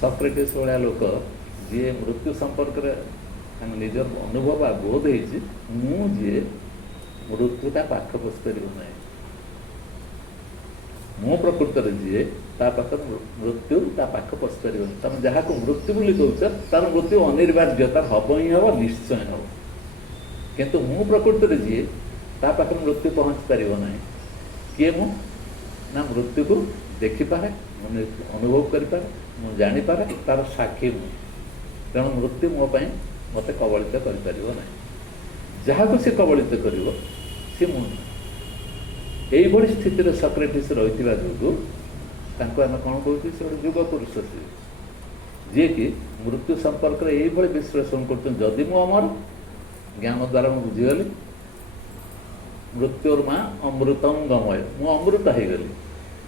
Socrates ଭଳିଆ ଲୋକ ଯିଏ ମୃତ୍ୟୁ ସମ୍ପର୍କରେ ତାଙ୍କ ନିଜର ଅନୁଭବ ବା ବୋଧ ହେଇଛି, ମୁଁ ଯିଏ ମୃତ୍ୟୁଟା ପାଖ ପଶିପାରିବ ନାହିଁ, ମୁଁ ପ୍ରକୃତରେ ଯିଏ ତା ପାଖରେ ମୃତ୍ୟୁ ତା ପାଖ ପଶିପାରିବନି। ତମେ ଯାହାକୁ ମୃତ୍ୟୁ ବୋଲି କହୁଛ ତାର ମୃତ୍ୟୁ ଅନିର୍ବାର୍ଯ୍ୟ, ତାର ହବ ହିଁ ହବ, ନିଶ୍ଚୟ ହବ। କିନ୍ତୁ ମୁଁ ପ୍ରକୃତରେ ଯିଏ ତା ପାଖରେ ମୃତ୍ୟୁ ପହଞ୍ଚି ପାରିବ ନାହିଁ। କିଏ ମୁଁ? ନା ମୃତ୍ୟୁକୁ ଦେଖିପାରେ, ମୁଁ ଅନୁଭବ କରିପାରେ, ମୁଁ ଜାଣିପାରେ, ତାର ସାକ୍ଷୀ ମୁଁ। ତେଣୁ ମୃତ୍ୟୁ ମୋ ପାଇଁ ମୋତେ କବଳିତ କରିପାରିବ ନାହିଁ। ଯାହାକୁ ସେ କବଳିତ କରିବ ସେ ମୁଁ। এইଭଳି ସ୍ଥିତିରେ ସକ୍ରେଟିସ୍ ରହିଥିବା ଯୋଗୁଁ ତାଙ୍କୁ ଆମେ କ'ଣ କହୁଛୁ? ସେ ଗୋଟେ ଯୁଗ ପୁରୁଷ, ସିଏ ଯିଏକି ମୃତ୍ୟୁ ସମ୍ପର୍କରେ ଏଇଭଳି ବିଶ୍ଳେଷଣ କରୁଛନ୍ତି। ଯଦି ମୁଁ ଅମର, ଜ୍ଞାନ ଦ୍ୱାରା ମୁଁ ବୁଝିଗଲି ମୃତ୍ୟୁର୍ମା ଅମୃତଂ ଗମୟ, ମୁଁ ଅମୃତ ହେଇଗଲି,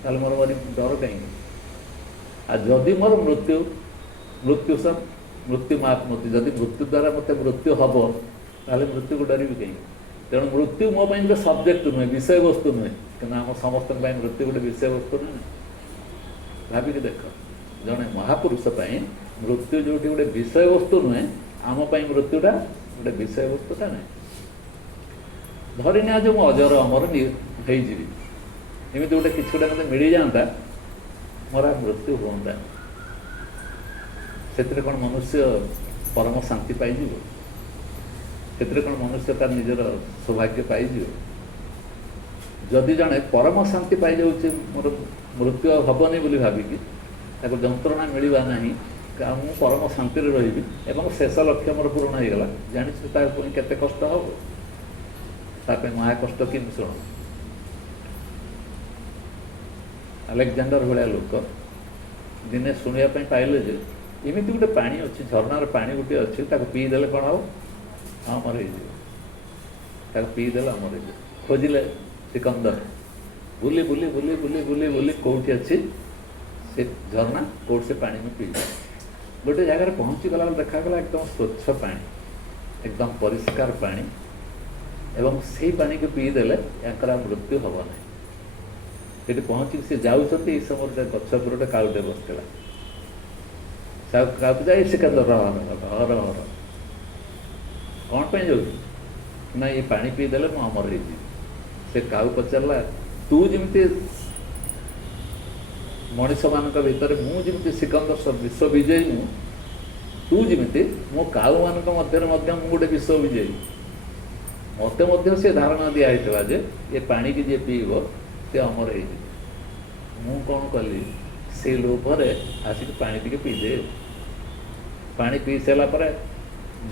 ତାହେଲେ ମୋର ଡର କାହିଁକି? ଆଉ ଯଦି ମୋର ମୃତ୍ୟୁ ମୃତ୍ୟୁ ମାତ୍ମତି, ଯଦି ମୃତ୍ୟୁ ଦ୍ୱାରା ମୋତେ ମୃତ୍ୟୁ ହେବ, ତାହେଲେ ମୃତ୍ୟୁକୁ ଡରିବି କାହିଁକି? ତେଣୁ ମୃତ୍ୟୁ ମୋ ପାଇଁ ଗୋଟେ ସବଜେକ୍ଟ ନୁହେଁ, ବିଷୟବସ୍ତୁ ନୁହେଁ। କିନ୍ତୁ ଆମ ସମସ୍ତଙ୍କ ପାଇଁ ମୃତ୍ୟୁ ଗୋଟେ ବିଷୟବସ୍ତୁ ନୁହେଁ। ଭାବିକି ଦେଖ, ଜଣେ ମହାପୁରୁଷ ପାଇଁ ମୃତ୍ୟୁ ଯେଉଁଠି ଗୋଟେ ବିଷୟବସ୍ତୁ ନୁହେଁ, ଆମ ପାଇଁ ମୃତ୍ୟୁଟା ଗୋଟେ ବିଷୟବସ୍ତୁଟା ନାହିଁ। ଧରିନିଆ ଯେ ମୁଁ ଅଜର ଅମର ହେଇଯିବି, ଏମିତି ଗୋଟେ କିଛି ଗୋଟେ ମୋତେ ମିଳିଯାଆନ୍ତା, ମୋର ମୃତ୍ୟୁ ହୁଅନ୍ତା, ସେଥିରେ କ'ଣ ମନୁଷ୍ୟ ପରମ ଶାନ୍ତି ପାଇଯିବ? ସେଥିରେ କ'ଣ ମନୁଷ୍ୟ ତାର ନିଜର ସୌଭାଗ୍ୟ ପାଇଯିବ? ଯଦି ଜଣେ ପରମ ଶାନ୍ତି ପାଇଯାଉଛି, ମୋର ମୃତ୍ୟୁ ଆଉ ହେବନି ବୋଲି ଭାବିକି, ତାକୁ ଯନ୍ତ୍ରଣା ମିଳିବା ନାହିଁ, ମୁଁ ପରମ ଶାନ୍ତିରେ ରହିବି ଏବଂ ଶେଷ ଲକ୍ଷ୍ୟ ମୋର ପୂରଣ ହେଇଗଲା, ଜାଣିଛୁ ତା ପୁଣି କେତେ କଷ୍ଟ ହେବ? ତା ପାଇଁ ମହା କଷ୍ଟ କେମିତି? ଶୁଣ, ଆଲେକ୍ଜାଣ୍ଡର ଭଳିଆ ଲୋକ ଦିନେ ଶୁଣିବା ପାଇଁ ପାଇଲେ ଯେ ଏମିତି ଗୋଟେ ପାଣି ଅଛି, ଝରଣାର ପାଣି ଗୋଟିଏ ଅଛି, ତାକୁ ପିଇଦେଲେ କ'ଣ ହେବ? ଅମର ହେଇଯିବ। ତାକୁ ପିଇଦେଲେ ଅମର ହେଇଯିବ। ଖୋଜିଲେ ସିକନ୍ଦର, ବୁଲି ବୁଲି ବୁଲି ବୁଲି ବୁଲି ବୁଲି କେଉଁଠି ଅଛି ସେ ଝରଣା, କେଉଁଠି ସେ ପାଣି ମୁଁ ପିଇବି। ଗୋଟେ ଜାଗାରେ ପହଞ୍ଚିଗଲା ବେଳେ ଦେଖାଗଲା ଏକଦମ ସ୍ୱଚ୍ଛ ପାଣି, ଏକଦମ ପରିଷ୍କାର ପାଣି, ଏବଂ ସେଇ ପାଣିକୁ ପିଇଦେଲେ ୟାଙ୍କର ମୃତ୍ୟୁ ହେବ ନାହିଁ। ସେଠି ପହଞ୍ଚିକି ସେ ଯାଉଛନ୍ତି, ଏଇ ସମୟରେ ଗଛ ଉପରେ ଗୋଟେ କାଉଟେ ବସିଥିଲା। କାଉକୁ ଯାଇ ସିକନ୍ଦର ହର ହର, କ'ଣ ପାଇଁ ଯାଉଛି? ନା ଏ ପାଣି ପିଇଦେଲେ ମୁଁ ଅମର ହେଇଯିବି। ସେ କାଉ ପଚାରିଲା, ତୁ ଯେମିତି ମଣିଷମାନଙ୍କ ଭିତରେ ମୁଁ ଯେମିତି ସିକନ୍ଦର ବିଶ୍ୱ ବିଜୟୀ, ମୁଁ ତୁ ଯେମିତି ମୋ କାଉମାନଙ୍କ ମଧ୍ୟରେ ମଧ୍ୟ ମୁଁ ଗୋଟେ ବିଶ୍ୱ ବିଜୟୀ। ମୋତେ ମଧ୍ୟ ସେ ଧାରଣା ଦିଆହେଇଥିଲା ଯେ ଏ ପାଣିକି ଯିଏ ପିଇବ ସେ ଅମର ହେଇଯିବ। ମୁଁ କ'ଣ କଲି? ସେ ଲୋଭରେ ଆସିକି ପାଣି ଟିକେ ପିଇଦେ। ପାଣି ପିଇ ସାରିଲା ପରେ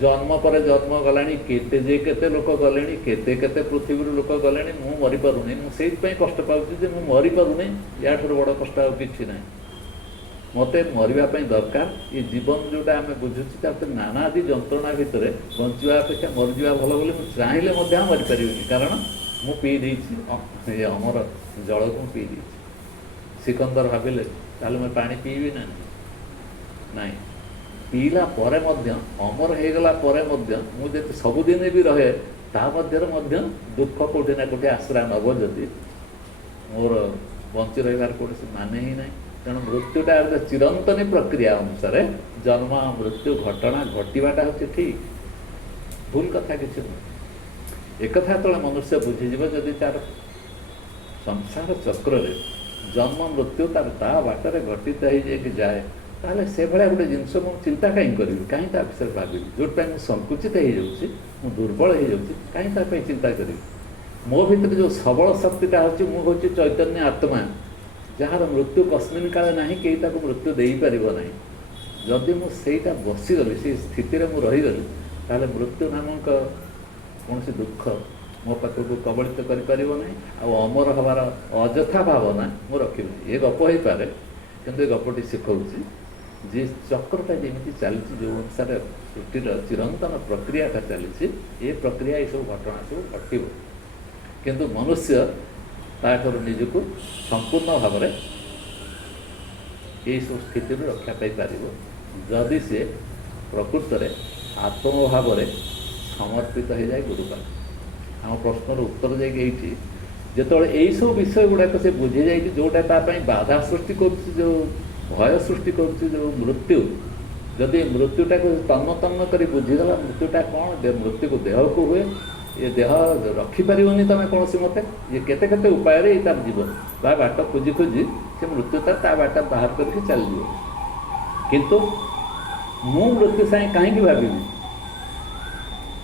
ଜନ୍ମ ପରେ ଜନ୍ମ ଗଲାଣି, କେତେ ଲୋକ ଗଲେଣି, କେତେ ପୃଥିବୀରୁ ଲୋକ ଗଲେଣି, ମୁଁ ମରିପାରୁନି। ମୁଁ ସେଇଥିପାଇଁ କଷ୍ଟ ପାଉଛି ଯେ ମୁଁ ମରିପାରୁନି। ୟାଠାରୁ ବଡ଼ କଷ୍ଟ ଆଉ କିଛି ନାହିଁ। ମୋତେ ମରିବା ପାଇଁ ଦରକାର। ଏ ଜୀବନ ଯେଉଁଟା ଆମେ ବୁଝୁଛୁ, ତା ଭିତରେ ନାନାଦି ଯନ୍ତ୍ରଣା ଭିତରେ ବଞ୍ଚିବା ଅପେକ୍ଷା ମରିଯିବା ଭଲ ବୋଲି ମୁଁ ଚାହିଁଲେ ମଧ୍ୟ ମରିପାରିବିନି, କାରଣ ମୁଁ ପିଇ ଦେଇଛି ଏ ଅମର ଜଳକୁ, ମୁଁ ପିଇ ଦେଇଛି। ସିକନ୍ଦର ଭାବିଲେ, ତାହେଲେ ମୁଁ ପାଣି ପିଇବି ନା ନାହିଁ? ପିଇଲା ପରେ ମଧ୍ୟ, ଅମର ହେଇଗଲା ପରେ ମଧ୍ୟ ମୁଁ ଯଦି ସବୁଦିନ ବି ରହେ, ତା ମଧ୍ୟରେ ମଧ୍ୟ ଦୁଃଖ କେଉଁଠି ନା କେଉଁଠି ଆଶ୍ରୟ ନେବ, ଯଦି ମୋର ବଞ୍ଚି ରହିବାର କୌଣସି ମାନେ ହିଁ ନାହିଁ। ତେଣୁ ମୃତ୍ୟୁଟା ଗୋଟେ ଚିରନ୍ତନୀ ପ୍ରକ୍ରିୟା ଅନୁସାରେ ଜନ୍ମ ମୃତ୍ୟୁ ଘଟଣା ଘଟିବାଟା ହେଉଛି ଠିକ୍, ଭୁଲ କଥା କିଛି ନୁହେଁ। ଏକଥା ଯେତେବେଳେ ମନୁଷ୍ୟ ବୁଝିଯିବ, ଯଦି ତାର ସଂସାର ଚକ୍ରରେ ଜନ୍ମ ମୃତ୍ୟୁ ତାର ତା ବାଟରେ ଘଟିତ ହେଇଯାଇକି ଯାଏ, ତାହେଲେ ସେଭଳିଆ ଗୋଟେ ଜିନିଷ ମୁଁ ଚିନ୍ତା କାହିଁ କରିବି? କାହିଁ ତା ବିଷୟରେ ଭାବିବି? ଯେଉଁଥିପାଇଁ ମୁଁ ସଙ୍କୁଚିତ ହେଇଯାଉଛି, ମୁଁ ଦୁର୍ବଳ ହେଇଯାଉଛି, କାହିଁ ତା ପାଇଁ ଚିନ୍ତା କରିବି? ମୋ ଭିତରେ ଯେଉଁ ସବଳ ଶକ୍ତିଟା ହେଉଛି, ମୁଁ ହେଉଛି ଚୈତନ୍ୟ ଆତ୍ମା, ଯାହାର ମୃତ୍ୟୁ କସ୍ମିନ୍ କାଳେ ନାହିଁ, କେହି ତାକୁ ମୃତ୍ୟୁ ଦେଇପାରିବ ନାହିଁ। ଯଦି ମୁଁ ସେଇଟା ବସିଗଲି, ସେଇ ସ୍ଥିତିରେ ମୁଁ ରହିଗଲି, ତାହେଲେ ମୃତ୍ୟୁ ନାମକ କୌଣସି ଦୁଃଖ ମୋ ପାଖକୁ କବଳିତ କରିପାରିବ ନାହିଁ। ଆଉ ଅମର ହେବାର ଅଯଥା ଭାବନା ମୁଁ ରଖିବିନି। ଏ ଗପ ହେଇପାରେ, କିନ୍ତୁ ଏ ଗପଟି ଶିଖଉଛି ଯେ ଚକ୍ରଟା ଯେମିତି ଚାଲିଛି, ଯେଉଁ ଅନୁସାରେ ସୃଷ୍ଟିର ଚିରନ୍ତନ ପ୍ରକ୍ରିୟାଟା ଚାଲିଛି, ଏ ପ୍ରକ୍ରିୟା ଏସବୁ ଘଟଣା ସବୁ ଘଟିବ। କିନ୍ତୁ ମନୁଷ୍ୟ ତାଠାରୁ ନିଜକୁ ସମ୍ପୂର୍ଣ୍ଣ ଭାବରେ ଏଇସବୁ ସ୍ଥିତିରୁ ରକ୍ଷା ପାଇପାରିବ ଯଦି ସେ ପ୍ରକୃତରେ ଆତ୍ମଭାବରେ ସମର୍ପିତ ହୋଇଯାଏ ଗୁରୁପାଦ। ଆମ ପ୍ରଶ୍ନର ଉତ୍ତର ଯାଇକି ଏଇଠି, ଯେତେବେଳେ ଏଇସବୁ ବିଷୟ ଗୁଡ଼ାକ ସେ ବୁଝି ଯାଇଛି, ଯେଉଁଟା ତା ପାଇଁ ବାଧା ସୃଷ୍ଟି କରୁଛି, ଯେଉଁ भय सृष्टि करुच्ची जो मृत्यु जदि मृत्युटा को तन्न तन्न कर बुझीगला मृत्युटा कौन मृत्यु को देह को हुए ये देह रखिपर तुम कौन मत ये केते केते उपाय तार जीव बा बाट खोजी खोजी से मृत्युटा ता बाट बाहर करके चल किंतु मु मृत्यु साई कहीं भावी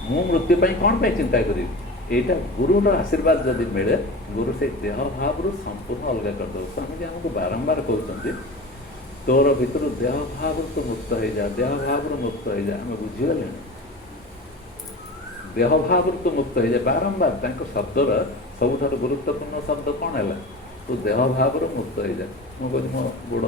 मु मृत्यु कौन पर चिंता करी यहाँ गुरुर आशीर्वाद जदि मिले गुरु से देह भाव संपूर्ण अलग करदे स्वामी आमको बारंबार कहते तोर भितर देह भाव तो मुक्त हो जा देह भाव मुक्त हो जा आम बुझीगले देह भाव तो मुक्त हो जाए बारंबार शब्दर सबुठ गुरुत्वपूर्ण शब्द कौन है तू देह भाव मुक्त हो जाए मुझे मो गोड़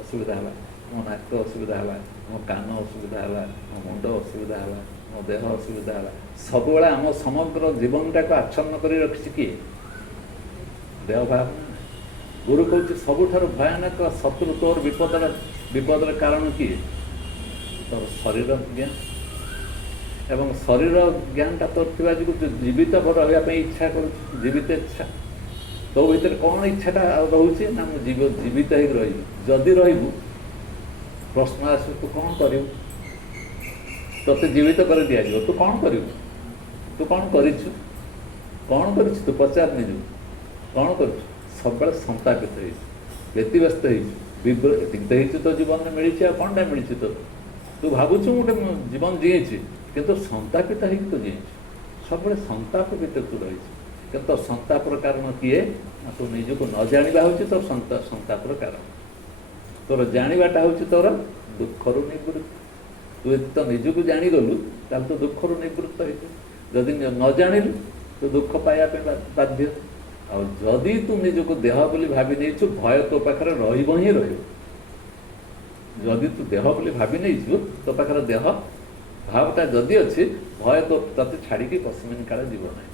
असुविधा है मो नाक असुविधा है मो कान असुविधा है मो मुंड असुविधा है मो देह असुविधा है सब आम समग्र जीवनटा को आच्छन्न कर रखी किए देह भाव गुरु कहूँ सबुठ भयानक शत्रु तोर विपदर कारण किए तोर शरीर ज्ञान एवं शरीर ज्ञानटा तोर थी जो जीवित रहा इच्छा कर जीवित इच्छा तो भीतर कौन इच्छाटा रोचे ना मुझे जीवित हो रही रही प्रश्न आस तू कौन कर ते जीवित कर दि जाए तू कौन कर तू कौन कर तू पचार निज कौन कर सब संतापित व्यतीव्यस्त एतिक तो जीवन में मिली कौनटा मिली तो तू भावुँ गोटे जीवन जीची किंतु संतापित हो तो जी सब संताप भीतर तू रही किंतु संतापर कारण किए तू निजक न जाना हूँ तोर संतापर कारण तोर जानाटा हूँ तोर दुखर निवृत्ति तू तो निजक जाणीगलु तो दुखर निवृत्त होदी न जाणिलु तो दुख पाइबा बाध्य आदि तू निजक देह बोली भावी नहीं भय तो पाखे रही जदि तू देह बोली भावी नहीं तो पाखे देह भावटा जदि अच्छी भय तो ते छाड़ी कस्मिन काल जीव ना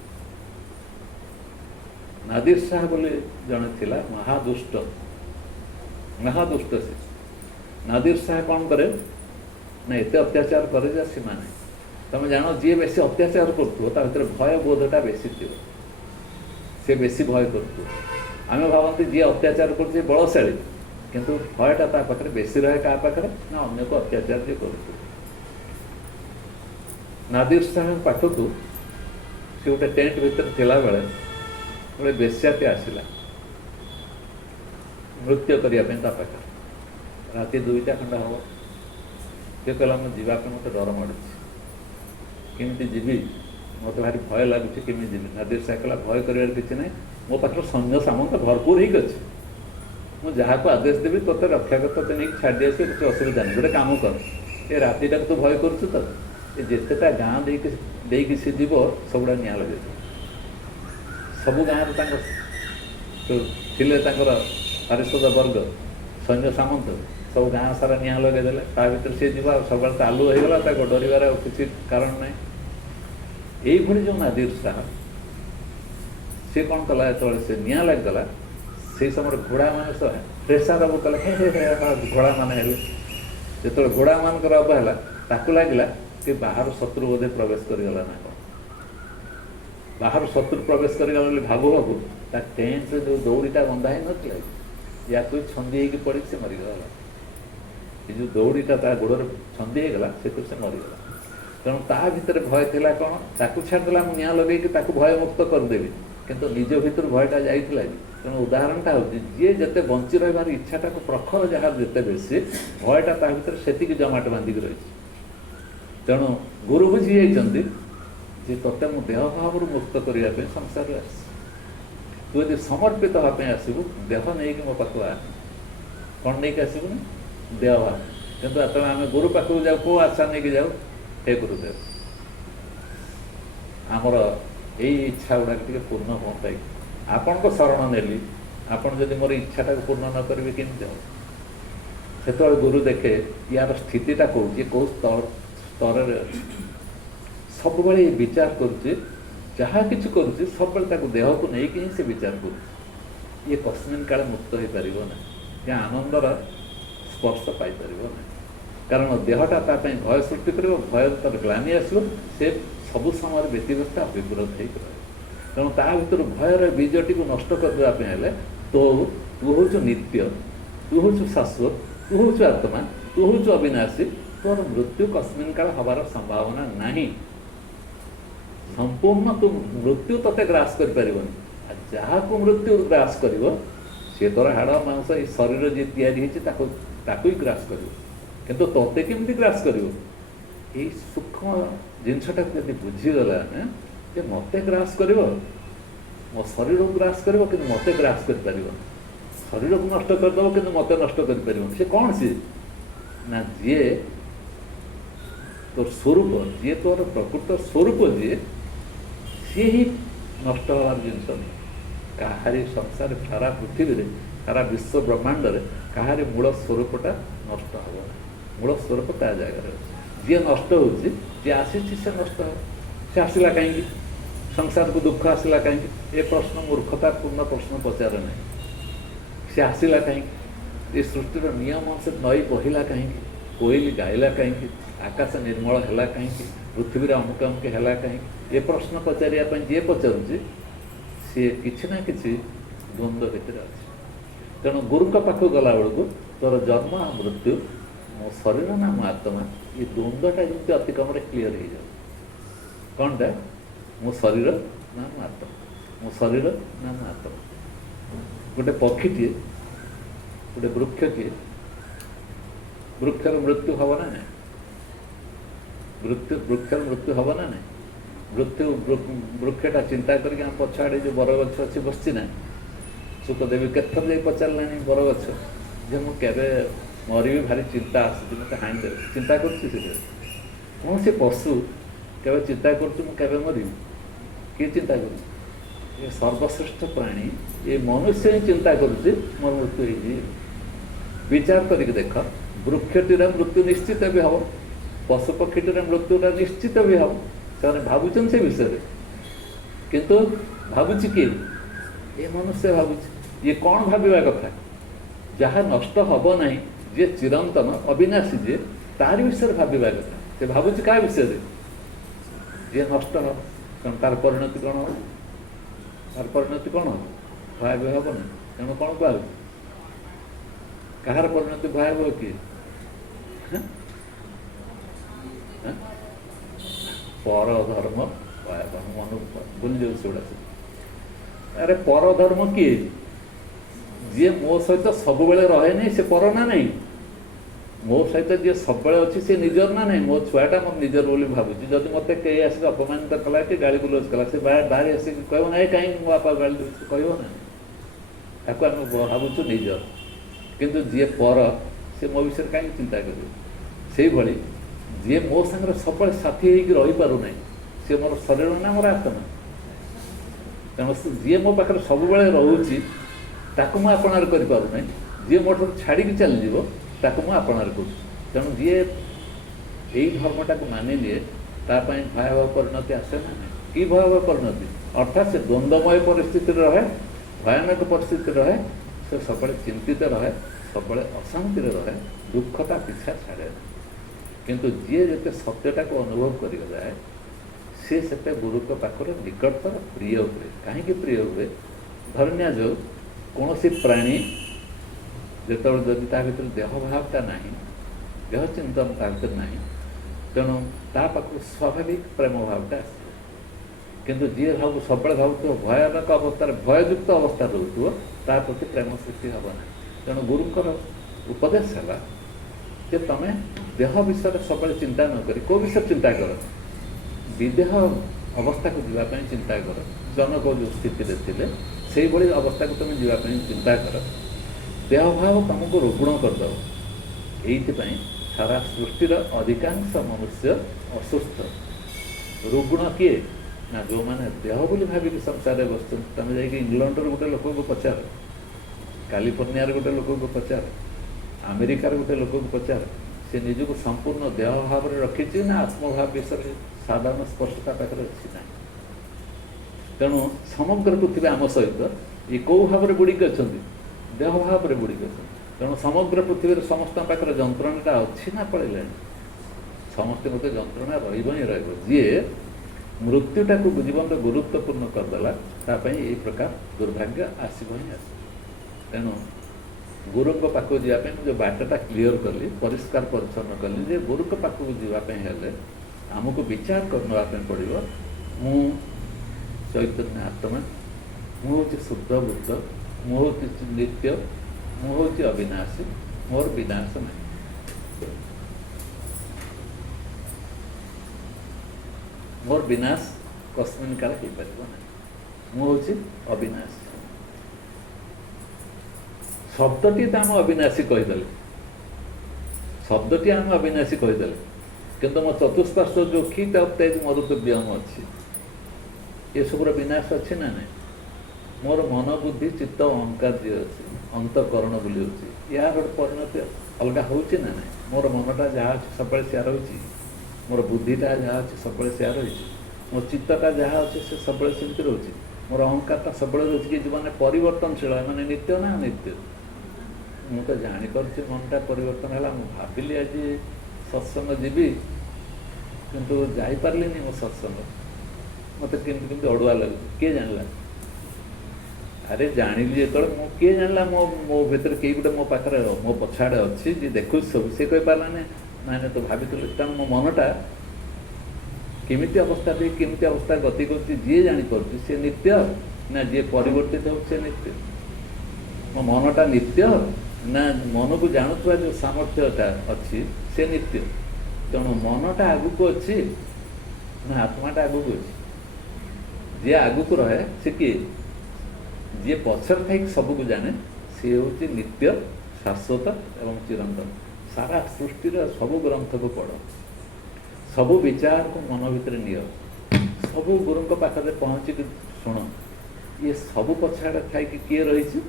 नादिर शाह बोले जड़े थिला महादुष्ट से नादिर शाह कौन करे ना एत अत्याचार करे जा सीमा ना तुम जान जी बेसी अत्याचार कर भय बोधटा बेसी थी सी बेसी भय कर आम भावती जी अत्याचार कर बलशाली किंतु भयटा पाखे बेसी रहे क्या पाखे ना अन्य को अत्याचार जी कर नादिर शाह पाखक सी गोटे टेंट भितर थिला बेले गोटे बेश्याटी आसला नृत्य करने पाखे राति 2टा खंडा हम सी कहला मुझे जावाई मत डर माड़ी केमी जीवी मत भारी भय लगुच केमी जी नादिर शाह कहला भय कर किसी ना मो पाखे सैन्य सामंत भरपूर ही अच्छे मुझे जहाँ को आदेश देवी ते रक्षा कर ते नहीं छाड़ी आस किसी असुविधा नहीं गोटे कम कर ये रातिटा तो भय कर जितेटा गाँ देकी सी जीव सबुड़ा निआ लगे सबू गाँव थे पारिषद वर्ग सैन्य सामंत सब गाँ सारा निआ लगेदे भर सी जीव सब आलू होगा डर किसी कारण ना ये जो नादिर शाह सी कौन कला जो से निआ लगीगला से समय घोड़ा मान सब प्रेसार कला घोड़ा मान जो घोड़ा मान अबहला ताकू लगे कि बाहर शत्रु बोधे प्रवेश करगला ना कौन बाहर शत्रु प्रवेश करगला भागु भागु ता टेंट जो दौड़ीटा बंधा ही नाला या कोई छंदी होगी पड़ी से मरीगला ये जो दौड़ीटा ता गोड़ छंदी होगला से मरीगला तेणु ता भितर भय थिला कौन ताकू छाड़देला निआ लगे भय मुक्त करदेवी किंतु निज भितर भयटा जाइला तेणु उदाहरणटा हूँ जी जिते बंची रही इच्छाटा को प्रखर जार जिते बेसी भयटा ता भितर से जमाट बांधिक रही तेणु गुरु बुझी जाइए जे ते मो देह भाव मुक्त करने संसार आस तू यदि समर्पित हाँपे आसबू देह नहीं कि मो पाख आ कौन नहीं आसबू ना देह भाव कितु तुम आम गुरु पाखक जाऊ कौ आशा नहीं जाऊ हे गुरुदेव आमर यही इच्छा गुड़ाक पूर्ण हाँ आपण को शरण नेली आपड़ जब मोर इच्छाटा पूर्ण न करेंगे केमी जाओ से गुरु देखे यार स्थितिटा कौन कौ स्तर सब विचार करुचे जहाँ कि करुचे सब देह को लेकिन से विचार कर ये कस्मिन काल मुक्त हो पार ना या आनंदर स्पर्श पाइपर ना कारण देहटा भय सृष्टि कर भय तर ग्लानी आसो से सब समय व्यतीव्यस्त विव्रत हो तेणु ता भर भयर बीजटी को नष्ट करदेवाई तो तू हूँ नित्य तू हूँ शाश्वत तू हूँ आत्मा, तू हूँ अविनाशी, तोर मृत्यु कस्मिन काल हबार संभावना नहीं। संपूर्ण तू मृत्यु तते ग्रास कर पारिबनी। जहाँ को मृत्यु ग्रास करिवो से तोर हाड़ मांस ये शरीर जी तैयारी होइछि ताकू ही ग्रास करिवो, किंतु तोते केमती ग्रास करिवो? ये सूक्ष्म जिनसटा यदि बुझीगला जे मते ग्रास करिवो, मो शरीर को ग्रास करिवो कि मते ग्रास कर पारिबो, शरीर को नष्ट करदेव कि मत नष्ट कर से कौन सी ना जी तोर स्वरूप, जी तोर प्रकृत स्वरूप, जी सी ही नष्ट हबार जिनस नहीं। कहारी संसार सारा पृथ्वी सारा विश्व ब्रह्मांड कहारी मूल स्वरूपटा नष्ट हम, मूल स्वरूप ता जगार जी नष्ट हो, जी आसी से नष्ट हो, से आसला कहीं संसार को दुख आसला कहीं? ये प्रश्न मूर्खतापूर्ण प्रश्न पचारे ना, से आसला कहीं? ये सृष्टिर नियम से नई बहिला कहीं, कोयल गाइला कहीं, आकाश निर्मल है कहीं, पृथ्वी अमुक अमुक है कहीं? ये प्रश्न पचारिया जी पचारूँ सी किसी ना कि द्वंद्व भितर अच्छे। तेणु गुरु पाख गला बेलू तोर जन्म आ मृत्यु, मो शरीर ना मो आत्मा, ये द्वंद्वटा जमी अतिक्रम क्लीयर हो जाए। कौनटा? मो शरीर ना मो आत्मा, मो शरीर ना मो आत्मा। गोटे पक्षीटे गोटे वृक्षटे, वृक्षर मृत्यु हम ना नहीं? वृक्षर मृत्यु हम ना नहीं? मृत्यु वृक्षटा चिंता करके आम पछाड़े जो बरगछ अच्छी बसची ना, सुखदेवी केथर जाई पचारा बरगछ जे मुझे मरबी भारी चिंता आसूँ मत हाणीदे, चिंता करुँच कौन से पशु के चिंता कर मरबी? किए चिंता कर? ये सर्वश्रेष्ठ प्राणी ये मनुष्य ही चिंता करुँच मोर मृत्यु हो। विचार करके देख, वृक्षटीर मृत्यु निश्चित भी हम, पशु पक्षीटीर मृत्युटा निश्चित भी हम, से भावुन से विषय किंतु भावुची किए? ये मनुष्य भावुची। ये कौन भाविया कथा? जहाँ नष्ट हम ना, जे चिरंतन अविनाशी जे तार विषय भाविया कथा। से भावुची क्या विषय? जे नष्ट हो, कारण तार परिणति कौन हो? तार परिणति कौन हो? भयावह हम ना। तेणु कौन कह कहार परिणति भयावह किए? पर धर्म मन भूल जाऊ से गुड़ा। अरे पर धर्म किए? जी मो सहित सब बेले रहे नहीं से पर ना नहीं? मो सहित जी सब बेले अच्छी से निजर ना नहीं? मो छुआटा मो निजर बोली भावुची। जदि मत कई आसिक अपमानित कला कि गाड़ी गुलज कला, से बाहर आसिक कह ना कहीं मो बापा गाड़ी कह ना, ताको आम भावुचु निजर। किंतु जी पर से मो विषय कहीं चिंता कर? जी मो सांगे सब साथी हो रही पार ना, सी मोर शरीर ना मोर आत्मा। तेणु जी मो पाखे सब बेले रोचे ताकू मु आपणार करना, जी मो छाड़ी चलीज ताकू मु आपणार कर। तेणु जी यही धर्मटा को मानि निए तापाई भयावह परिणति आसे ना? कि भयावह परिणति? अर्थात से द्वंद्वमय परिस्थिति रहे, भयानक परिस्थिति रहे, से सब चिंतित रहे, सब अशांति रहे, दुखता पीछा छाड़े। किंतु जी जिते सत्यटा को अनुभव कर जाए सी से गुरु के पाखर निकटतर प्रिय हुए। कहीं प्रिय हुए? धरनिया जो कौन सी प्राणी जो जदि ता भर देह भावटा ना, देह चिंतन ता भर ना, तेणु ता पाखु स्वाभाविक प्रेम भावटा आस। किंतु जी भाव सब भाव भयानक अवस्था भययुक्त अवस्था रोक ता प्रति प्रेम सृष्टि हम ना। तेणु गुरुकर उपदेश है जे तमें देह विषय सब चिंता न करी को विषय चिंता कर? विदेह अवस्था को जीवाई चिंता कर। जनक जो स्थिति थे से भाई अवस्था को तुम जीवाई चिंता कर। देह भाव तुमको रुग्ण करदे। यही सारा सृष्टिर अधिकांश मनुष्य असुस्थ। रुग्ण किए ना? जो मैंने देह बोली भाविक संसार बस तुम जा इंग्लैंड गोटे लोक को पचार, कैलिफोर्निया गोटे लोक को पचार, अमेरिकार गोटे लोक को पचार, से निजक संपूर्ण देह भाव में रखी ना आत्मभाव विषय साधारण स्पष्टता पाखे अच्छी ना। तेणु समग्र पृथ्वी आम सहित ये कौ भाव में बुड़िक अच्छा? देह भाव में बुड़िक अच्छा। तेणु समग्र पृथ्वी समस्त पाखे जंत्रणाटा अच्छी ना पड़े? समस्त मत जंत्रणा रही मृत्युटा को जीवन गुरुत्वपूर्ण करदेला, तापाई ये प्रकार दुर्भाग्य आसब ही आस। तेणु गुरु पाक जावाई जो बाटटा क्लीयर कली परिष्कार परिच्छन्न कली जे गुरु पाक जावाई आमको विचार करने पड़ो मु चैतन्य आत्मा मुझे शुद्ध बुद्ध मुझे नित्य मुझे अविनाशी मोर विनाश नहीं मोर विनाश कस्मिन काल हो पार ना मुझे अविनाशी शब्दटी तो आम अविनाशी कहीदे शब्दटी आम अविनाशी कहीदे किंतु मो चतुष्पार्श्व जो खीट इत्यादि मरुत व्योम अच्छी ये सबूर विनाश अच्छे ना नहीं मोर मन बुद्धि चित्त अहंकार जी अच्छी अंतकरण बोली होची यार परिणति अलग होची ना नहीं मोर मनटा जहाँ अच्छे सब से रही मोर बुद्धिटा जहाँ अच्छे सब से रही मो चित्तटा जहाँ अच्छे से सब सेमती रोचे मोर अहंकारटा सब रोचे कि जो मैंने परिवर्तनशील मैंने नित्य ना नित्य मु तो जापर मनटा परिवर्तन है भाविली आज सत्संग जीवी किंतु जापारे मो सत्संग मत केमती अड़ुआ लगे किए जानला अरे जानिली जो मो किए जानला मो मो भीतर कई गोटे मो पाखे मो पछाड़े अच्छी जी देखु सब सी कही पारा ना तो भावी तेणु मो मनटा केमिति अवस्था दे केमिति अवस्था गति कर जी जापर सी नित्य ना जी परिवर्तित हो नित्य मो मनटा नित्य ना मन को जानुवा जो सामर्थ्यटा अच्छी से नित्य तेणु मनटा आगुक अच्छी ना आत्माटा आगुक अच्छी जी आगुक रहे से किए जी पछर थी सबको जाने सी हूँ नित्य शाश्वत एवं चिरंतन सारा सृष्टि सबू ग्रंथ को पढ़ सबू विचार को मन भितर नि सबू गुरु पाखे पहुँचिक शुण ये सबू पछाड़ थी किए रही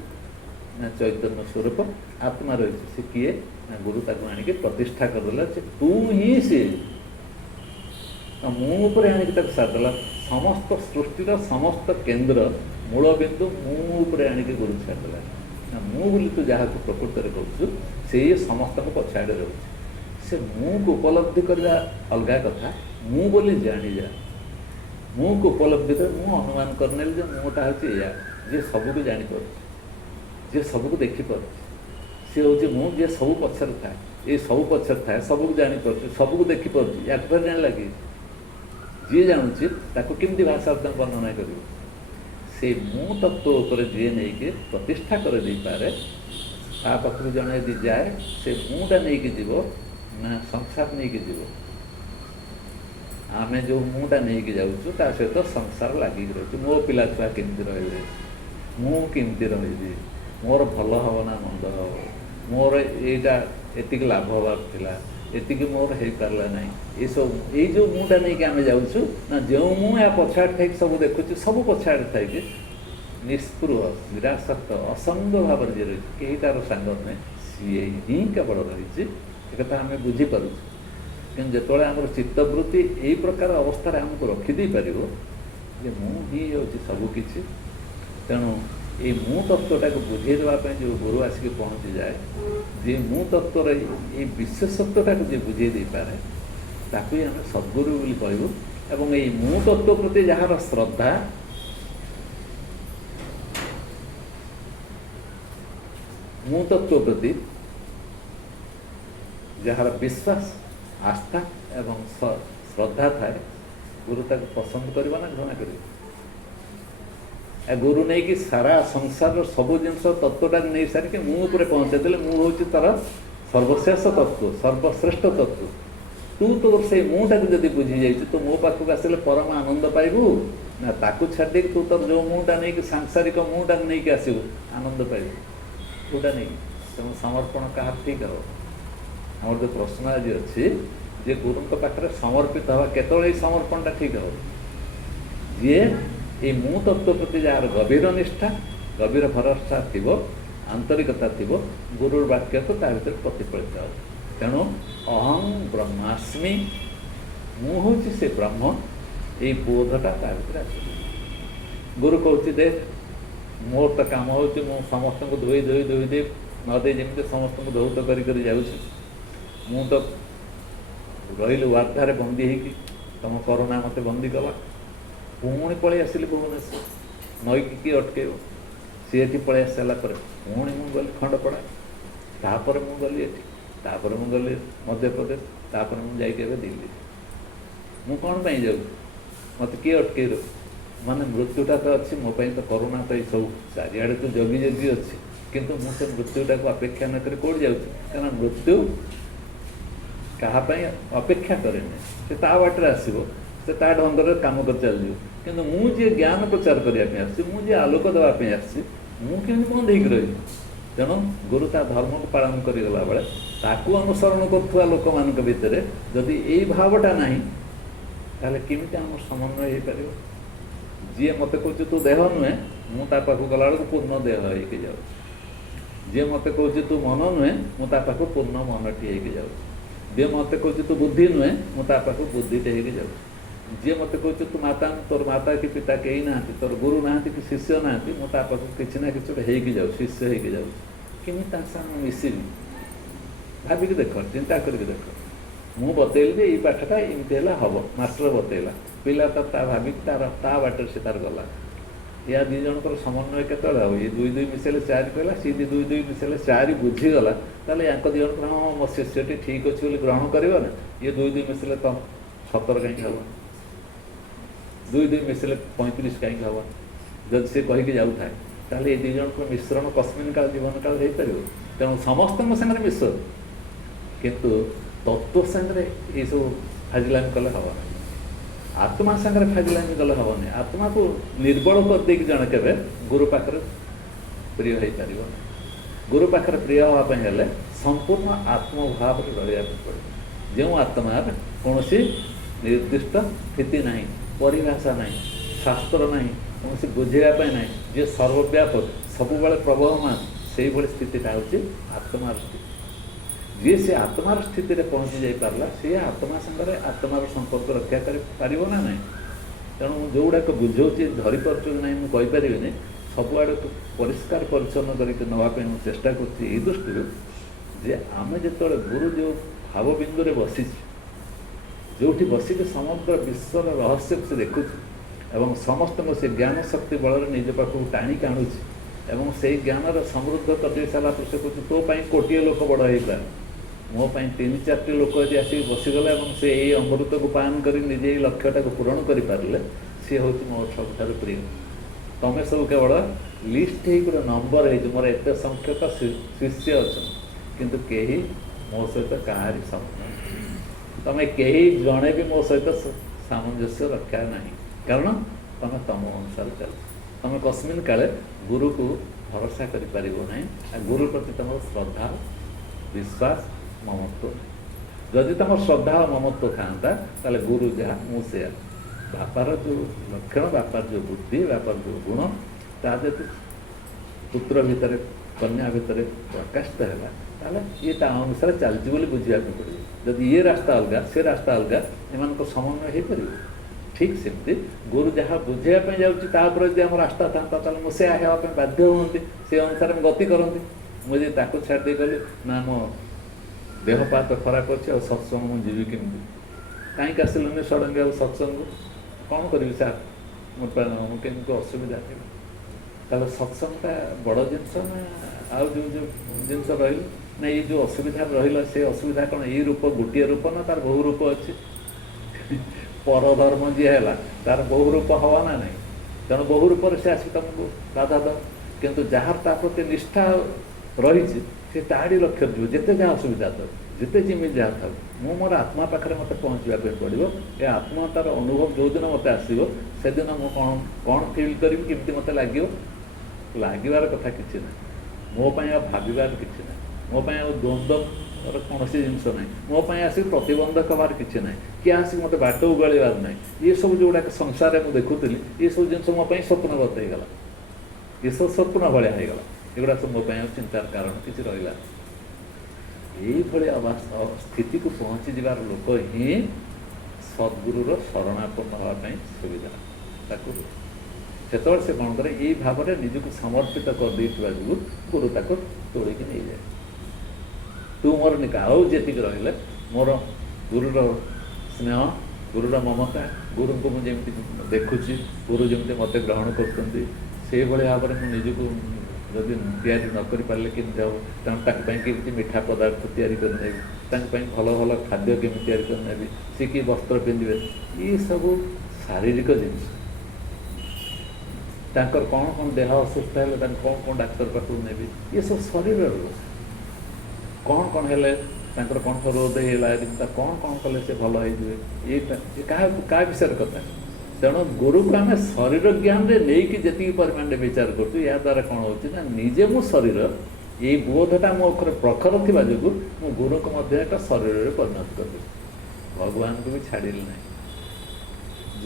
ना चैतन्य स्वरूप आत्मा रही सी किए ना गुरु ताको आणिक प्रतिष्ठा करदेला तू ही सी मुझे आणिक सारदेला समस्त सृष्टिर समस्त केन्द्र मूल बिंदु मुझे आणिक गुरु छाड़देला ना मु बोली तू जहाँ को प्रकृत में कहूँ से समस्त को पछाड़े रोचे से मु को उपलब्धि करवा अलग कथा मु बोली जानी जा मु को उपलब्धि कर मु अनुमान करने जो मुटा हूँ या जे सबको जापर जे सबको देखिपर सी हूँ मु जे सब पचर था ये सब पचर था सबको जापर सबको देखिपर या जान लगे जी जानूँ ताको केमती भाषा वर्णना कर से मु तत्व उपर जी नहीं प्रतिष्ठा कर दे पारे ता पाखु जन यदि जाए से मुटा नहीं जीव ना संसार नहीं जीव आमे जो मुटा नहीं जाऊँ ता सहित संसार लगिक रही मो पिला छुआ केमती रे मुमती रही मोर भल हम ना मंद हम मोर यहाँ एति लाभ हबार थिला एतिक मोर हो पारा ना ये सब ये जो मुटा नहीं आम जाऊँ ना जो मुझे पछाड़ थी सब देखुच सब पछाड़ थी निष्पृह निरासक्त असंग भाव जी रही कहीं तार सांग ना सी ही केवल रही एक आम बुझीपार कि जो आम चित्तवृत्ति यही प्रकार अवस्था आमको रखिदे पार मुझे हूँ सबकि तेणु ये मु तत्वटा को बुझेदेवाई जो गुरु आसिक पहुँची जाए जे मु तत्वर ये विशेषत्वटा को जो बुझे दे पारे ताकू आम सद्गुरु बोली कहूँ एवं ये मु तत्व प्रति जार श्रद्धा मु तत्व प्रति जार विश्वास आस्था एवं श्रद्धा थाए गुरु ताको पसंद करवा ना घृणा कर गुरु नहीं कि सारा संसार सब जिन तत्वटा नहीं सारिक मुझे पहुँचे देले मुझे तार सर्वशेष तत्व सर्वश्रेष्ठ तत्व तू तो से मुटा को जब बुझी जाइए तो मो पाखक आसिले परम आनंद पाइबू ना ताकू छाड़ी तू तर जो मुटा नहीं सांसारिक मुटा नहीं आसबू आनंद पाइबू तूटा नहीं तेणु समर्पण क्या ठीक हे आम जो प्रश्न आज अच्छी जे गुरु पाखे समर्पित हवा केतल समर्पणटा ठीक हे जी ये मु तत्व प्रति जार गभीर निष्ठा गभीर भरोसा थी आंतरिकता थी गुरु वाक्य तो ता भर प्रतिफलित हो तेणु अहं ब्रह्मास्मि मु हूँ से ब्रह्म ये बोधटा ता भर आस गुरु कहूँ देख मोर तो कम हो समस्त को धोई धोई धोई दे नदे जमी समस्त को धौत कर जाऊँ तो रही वार्तार बंदी होगी तुम करोना मत बंदी कला पुणी पलि आसिली भुवनेश्वर नईक किए अटकेब सी पलि आसारा पुणी मुझे गली खंडपड़ा तापर मु गली एठी, तापर मु गली मध्य प्रदेश, तापर मु जाई केबे दिल्ली। मु कौन पाई जाऊ, मत किए अटके माने मृत्युटा तो अच्छी मो पाई तो करोना तो सब चारिआडे तो जगी जगी अच्छी, किंतु मु से मृत्युटा को अपेक्षा न करी कोड जाऊ, कारण मृत्यु कहा अपेक्षा करे से ता बाटर आसो, से ता ढंग काम कर चल कि मुझे ज्ञान प्रचार करने मुझे आलोक देवाई आसी मुझे बंद हो रही। तेणु गुरु ता धर्म को पालन करगला बेले ताकू अनुसरण करुवा लोक मान भितर जदि यही भावटा ना ताले केमिति आम समन्वय हो पार। जी मत कह तू देह नुहे मुझा गला बेलू पूर्ण देह हो जाऊ, जी मत कह तू मन नुहे मुझा पूर्ण मनटी हो जाऊ, जी मत कह तू बुद्धि नुहे मुझा बुद्धिटे हो जाऊ, जी मत कह तू माता तोर माता कि पिता कहीं ना तोर गुरु ना कि शिष्य ना मुझा किसी ना कि जाऊ शिष्य हो जाऊ कि मिसबी भाविक देख चिंता करके देख मु बतैली ये पाठटा एमती हम मास्टर बतैला पिला तो भाविक तार ता बाटर से तार गला या दी जनकर समन्वय केत ये दुई दुई मिसेले चारि कहला सी दुई दुई मिसेले चारि बुझीगला ताले या दी जन हाँ मो शिष्यटी ठीक अच्छे बोली ग्रहण कर ये दुई दुई मिसेले तो 17 कहीं हम दुई दुई मिसेले 35 कहीं हम जब से कहीकि जाऊे ताले ये दी जन मिश्रण कस्मिन काल जीवन काल हो पार। तेणु समस्त सागर मिश किंतु तत्व सागर ये सब फाजिलामी कले हम आत्मा सागर फाजिलामी गले हेनी आत्मा को निर्बल कर देक जन के गुरु पाखे प्रिय हो पार। गुरु पाखे प्रिय हाँपे संपूर्ण आत्मभाव रहा पड़े जो आत्मा कौन निर्दिष्ट स्थिति ना परिभाषा ना शास्त्र ना कौन बुझापी ना जे सर्वव्यापक सब प्रबहमान से स्थितिटा हूँ आत्मार स्थिति। जी से आत्मार स्थिति रे पहुँची जाई पारला सी आत्मा संगे आत्मार संपर्क रक्षा कर पारिबो ना नहीं। तेणु जो गुड़ाक बुझाऊँच धरी पार्छ कि ना मुझे कहीपरि सबुआड़े परिष्कार परिच्छन्न करके नापी मुझे चेष्टा कर दृष्टि जे आम जो गुरु जो भावबिंदु बसी जो बसिक समग्र विश्वर रहस्य से देखु एवं समस्त से ज्ञान शक्ति बल निज पाखक टाणिक आणुची एवं से ज्ञान समृद्ध कर सारापर से कह तो कोटे लोक बड़ हो मो 3-4 लोक यदि आसिक बसीगले से यही अमृत को पान कर निजे लक्ष्यटा को पूरण कर सी हूँ मो सब प्रिय। तुम सब केवल लिस्ट हो नंबर हो मोर एत संख्यक शिष्य अच्छा किंतु कहीं मो सहित कहारी संबंध तुम कहीं जड़े भी मो सहित सामंजस्य रक्षा ना कारण तुम तम अनुसार चल तुम कस्मिन काले गुरु को भरोसा कर गुरु प्रति तुम श्रद्धा विश्वास ममत्व जदि तुम श्रद्धा और ममत्व था ताले गुरु जहाँ मुझे बापार जो लक्षण बापार जो बुद्धि बापार जो गुण ताजे पुत्र भितर कन्या भितर प्रकाशित है ये अनुसार चलती बोली बुझा पड़े जदि ये रास्ता अलग से रास्ता अलग एम समन्वय हो पार। ठीक सेमती गुरु जहाँ बुझापी जाऊँगी जब आम रास्ता था मुझे हाँपे बाध्य हमें से अनुसार गति करती मुझे छाड़ी गली ना मो देह पा तो खराब अच्छे और सत्संग मुझे जीवी केमी कहीं आसिलुनि सडनली आ सत्संग कौन करी सार मुझे असुविधा थी सत्संगटा बड़ जिनस ना आउ जो जो जिनस रही ना ये जो असुविधा रहा से असुविधा कौन ये रूप गोटे रूप ना तार बहु रूप अच्छे परधर्म जी है तार बहु रूप हवा ना नहीं तेणु बहु रूप से आस तुमको बाधा द किंतु जार ता प्रति निष्ठा रही से ताड़ी लक्ष्य जीव जिते जहाँ असुविधा था जिते जिमी जहाँ था मु मोर आत्मा पाखे मत पहुँचापी पड़ो ये आत्मा तार अनुभव जो दिन मत आसो से दिन मुझे कौन कौन फिल करी केमती मत लगे कथा कि ना मो भावार कि ना मो द्वंद्व कौन जिनस ना मोपाई आसिक प्रतिबंधक हबार कि ना किए आसिक मत बाट उगाड़ार ना ये सब जो गुड़ाक संसार मुझे देखुली ये सब जिन मोपाई स्वप्न बतईगला ये सब स्वप्न भाया होगा एगुड़ा सब मोपाई चिंतार कारण किसी रहा ये स्थिति को पहुँची जबार लोक ही सद्गुरुर शरणापन्न हाँपाई सुविधा से कौन करे ये भाव में निजक समर्पित कर जो गुरु ताक तोड़िकी नहीं जाए तू मोर निका आउ जी रही मोर गुरुर स्नेह गुरुर ममता गुरु को मुझे देखुची गुरु जमी मत ग्रहण कर भाव में निजक जदि तैयारी न कर पारे केमती हम तेणु मीठा पदार्थ तैयारी करने भल भल खाद्य केमी तैयारी करने सी कि वस्त्र पिंधे ये सब शारीरिक जिनिस तांकर कौन कौन देह असुस्थ है कौन कौन डाक्तर पाख ने ये सब शरीर कौन कौन है कौन सब रोग है कौन कौन कले से भल हो क्या विषय कथा तेणु गुरु को आम शरीर ज्ञान रे नहीं कि जी परिमाण विचार कर द्वारा कौन होना निजे मो शरीर ये बोधटा मो प्रखर थी जो मो गुरु को एक शरीर में परिणत कर भगवान को भी छाड़िल ना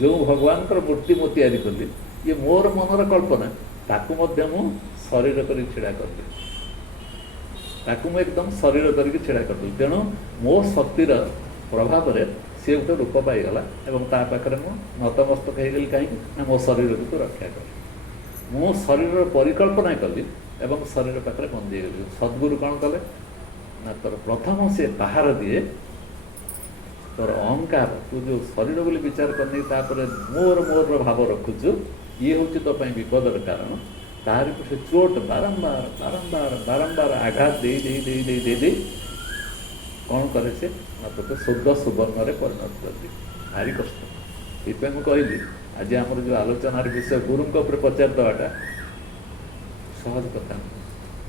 जो भगवान मूर्ति मु तैयारी कली ये मोर मनर कल्पना ताकू मु शरीर कर छिड़ा कर ताकू एकदम शरीर करके छिड़ा कर तेणु मो शक्तिर प्रभाव में सी गोटे रूप पाईगला और ता पाखे मु नतमस्तक होगली कहीं मो शरीर को रक्षा कर मो शरीर परिकल्पना कली एवं शरीर पाखे बंदी गली सद्गुरु कौन कले ना तोर प्रथम से बाहर दिए तोर अहंकार तू जो शरीर बोली विचार करनी मोर मोर भाव रखुचु ये हूँ तो विपदर कारण तार को से चोट बारंबार बारंबार बारंबार आघात दे दे दे दे दे दे कौन करे से ना तो शुद्ध सुवर्ण में परिणत कर दी भारी कष्ट ये मुझे कहली आज आम जो आलोचनार विषय गुरु पचार देवाटा सहज कथा